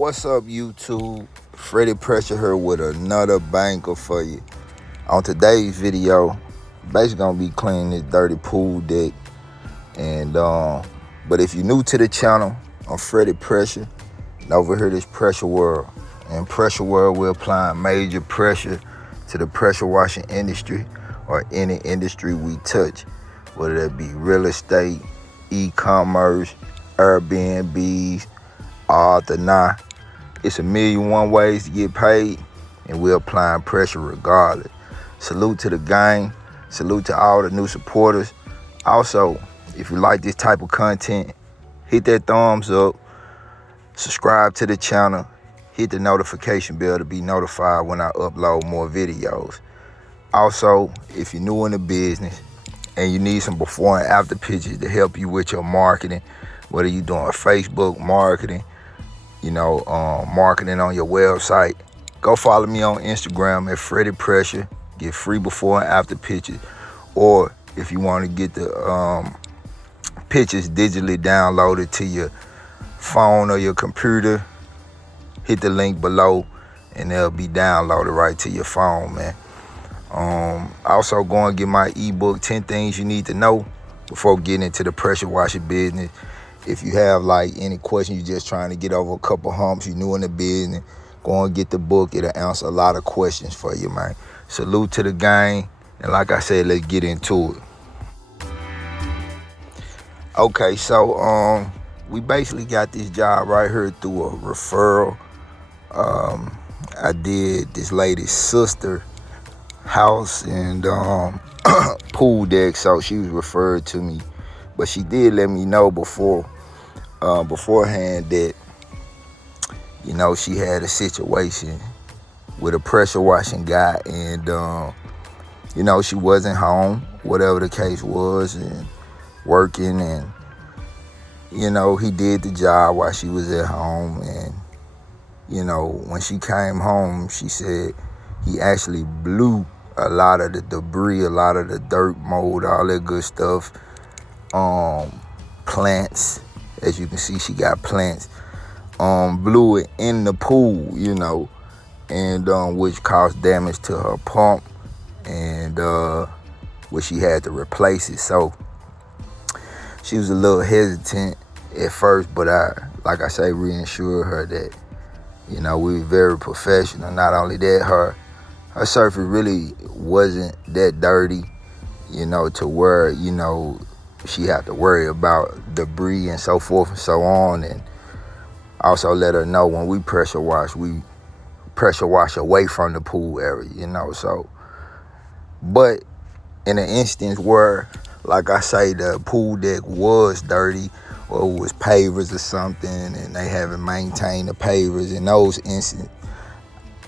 What's up, YouTube? Freddie Pressure here with another banger for you. On today's video, basically gonna be cleaning this dirty pool deck. And but if you're new to the channel, I'm Freddie Pressure, and over here this Pressure World. In Pressure World, we're applying major pressure to the pressure washing industry or any industry we touch, whether that be real estate, e-commerce, Airbnbs, all the nah. It's 1,000,001 ways to get paid, and we're applying pressure regardless. Salute to the gang. Salute to all the new supporters. Also, if you like this type of content, hit that thumbs up, subscribe to the channel, hit the notification bell to be notified when I upload more videos. Also, if you're new in the business and you need some before and after pictures to help you with your marketing, whether you're doing Facebook marketing, marketing on your website, go follow me on Instagram at Freddie Pressure. Get free before and after pictures. Or if you want to get the pictures digitally downloaded to your phone or your computer, hit the link below and they'll be downloaded right to your phone, man. Also go and get my ebook, 10 Things You Need to Know Before Getting Into the Pressure Washing Business. If you have like any questions, you're just trying to get over a couple humps, you're new in the business, go and get the book. It'll answer a lot of questions for you, man. Salute to the gang. And like I said, let's get into it. Okay, so we basically got this job right here through a referral. I did this lady's sister house and pool deck, so she was referred to me. But she did let me know beforehand that, she had a situation with a pressure washing guy, and, she wasn't home, whatever the case was, and working, and, he did the job while she was at home. And, when she came home, she said he actually blew a lot of the debris, a lot of the dirt, mold, all that good stuff. Plants, as you can see, she got plants, blew it in the pool, and which caused damage to her pump, and which she had to replace it. So she was a little hesitant at first, but I reassured her that, we were very professional. Not only that, her surface really wasn't that dirty, to where, she had to worry about debris and so forth and so on. And also let her know when we pressure wash away from the pool area, so. But in an instance where, like I say, the pool deck was dirty, or it was pavers or something, and they haven't maintained the pavers, in those instances,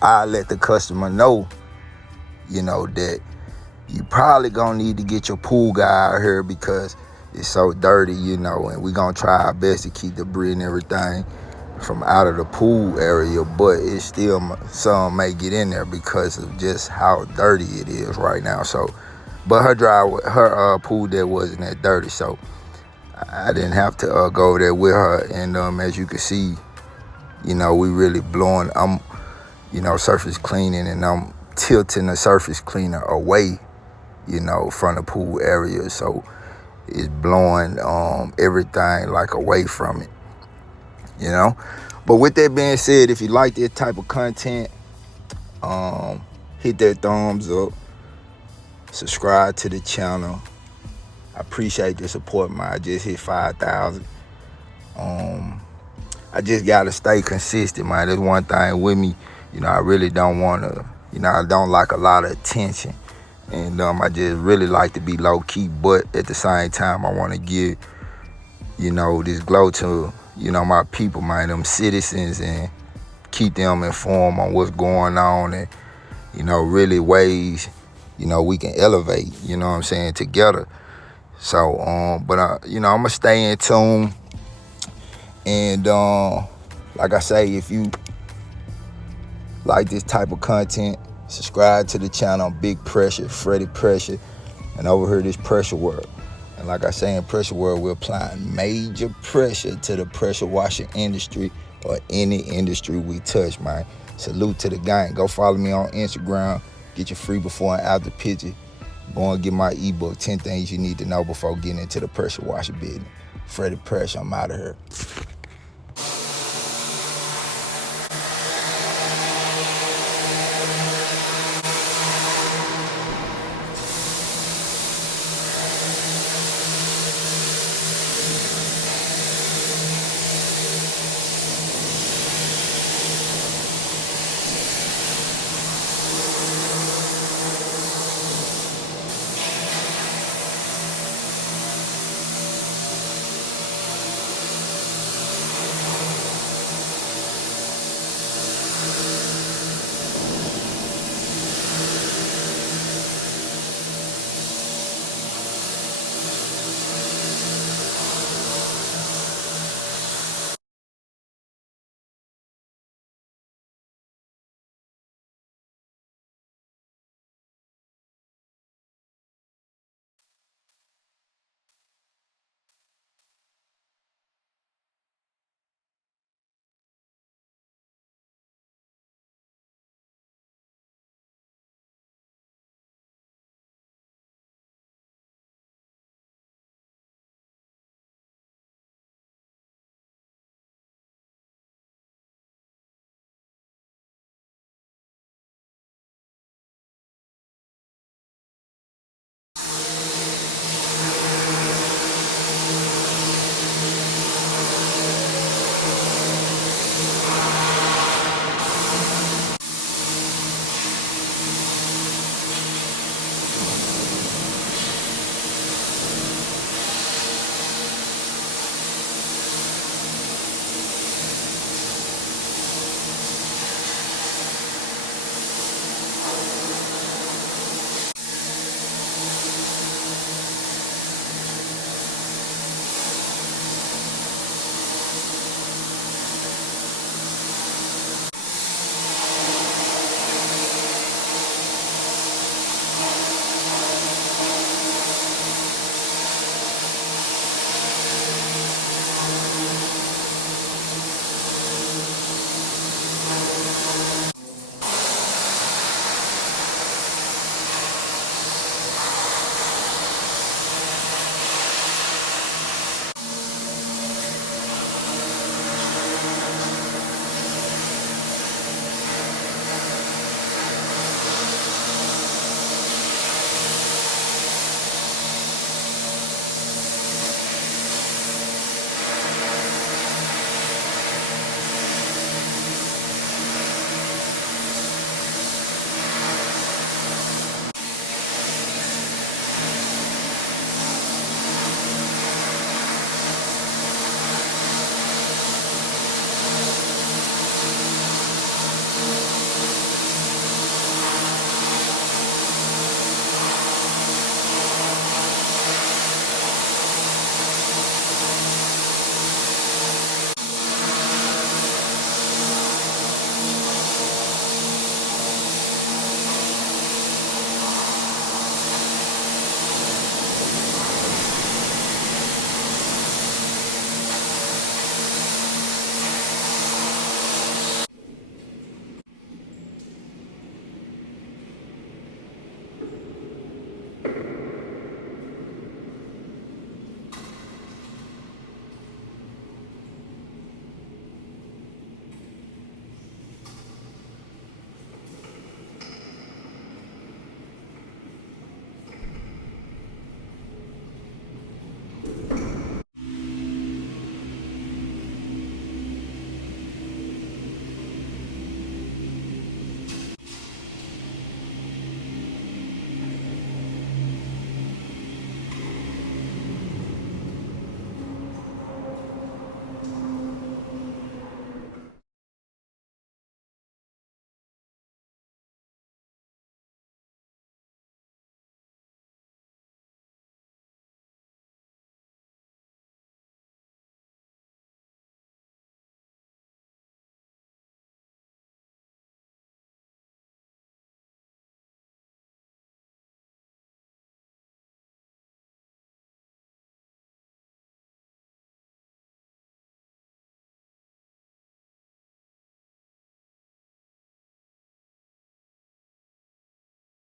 I let the customer know, that you probably gonna need to get your pool guy out here because it's so dirty, and we're gonna try our best to keep debris and everything from out of the pool area, but it's still, some may get in there because of just how dirty it is right now. So, but her pool deck wasn't that dirty, so I didn't have to go there with her. And as you can see, we really blowing, I'm, surface cleaning, and I'm tilting the surface cleaner away, from the pool area, so it's blowing everything like away from it, But with that being said, if you like this type of content, hit that thumbs up, subscribe to the channel. I appreciate the support, man. I just hit 5,000. I just gotta stay consistent, man. That's one thing with me. I really don't want to, I don't like a lot of attention. And I just really like to be low-key, but at the same time, I want to give, this glow to, my people, man, them citizens, and keep them informed on what's going on, and, really ways, we can elevate, together. So, I'm going to stay in tune. And like I say, if you like this type of content, subscribe to the channel. Big Pressure, Freddie Pressure, and over here this Pressure World. And like I say, in Pressure World, we're applying major pressure to the pressure washing industry or any industry we touch, man. Salute to the gang. Go follow me on Instagram. Get your free before and after picture. Go and get my ebook, 10 Things You Need to Know Before Getting Into the Pressure Washer Business. Freddie Pressure, I'm out of here.